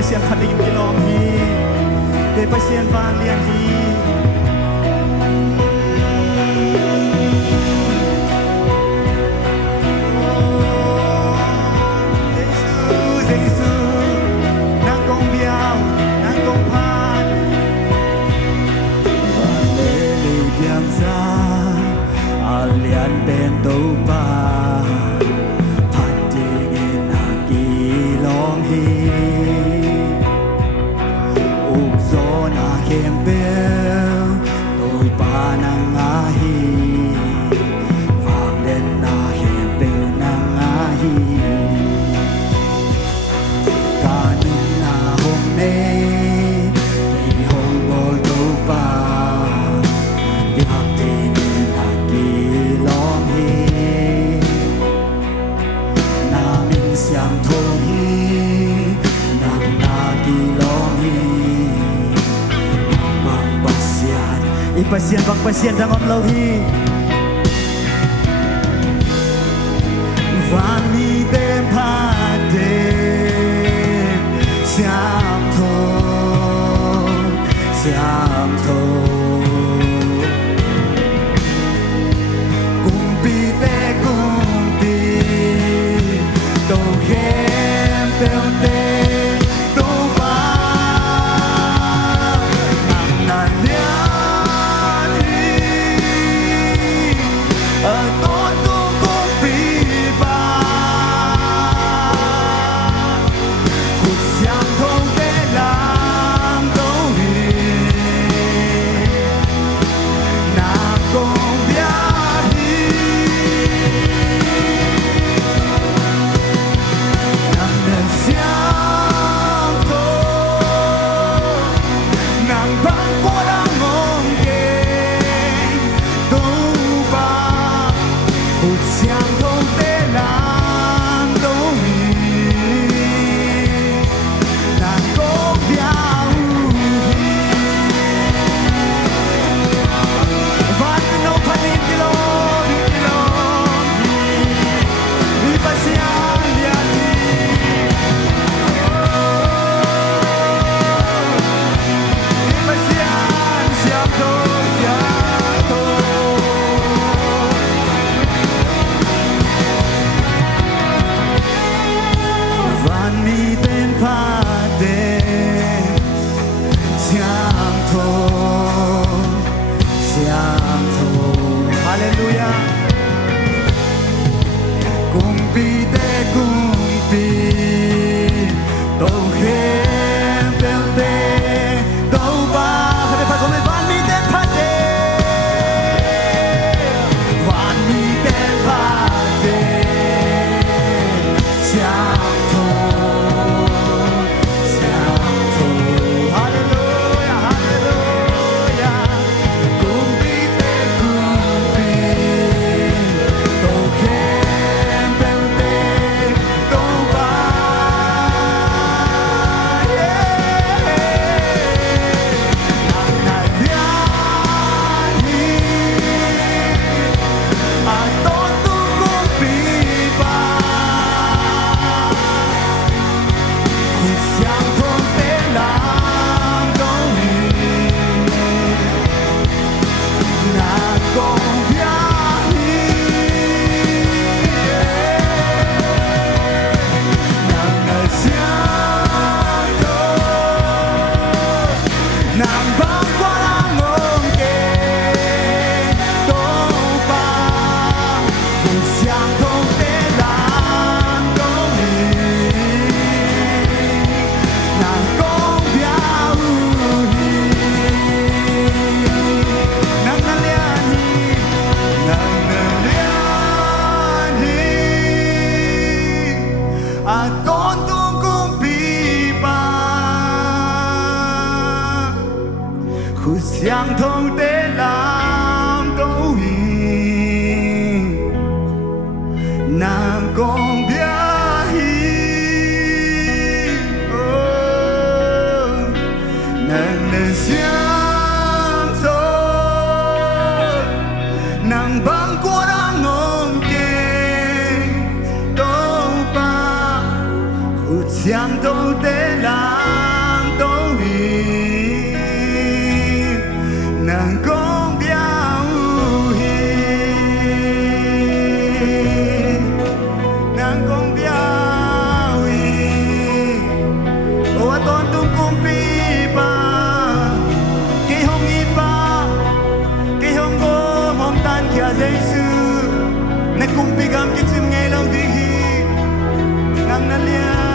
pasien khating kilom hi ke pasien van lian hi Alian bento pa Patingin nakilong hi Ukso na kempel Tôi pa nang ahi Vang den na kempel nang ahi Kanun na hong ne Ki hong bol to pa Siang thâu hi nang nagilong hi bang pasien ipasien bang pasien dangom lo hi van mi dem pa de siang thâu kumpi te kumpi Tô khem teo te tô ba nang na lian hi ở tôn tu cung pi ba khúc xiang thông te lam tô hi na công bia Hallelujah. Kumpi te kumpi, tâu khem teo te, tâu ba. Hãy phải cùng van mi te pa te, van mi te pa te, siang thâu. Hallelujah, hallelujah. Kumpi te kumpi. Siang thông để làm câu hi nàng con bia hi nàng nên siang thông nàng băng qua đang ngông kê đâu ba siang thông để làm Giêsu na kumpi gam ki chim ngai lo di hi nang na lia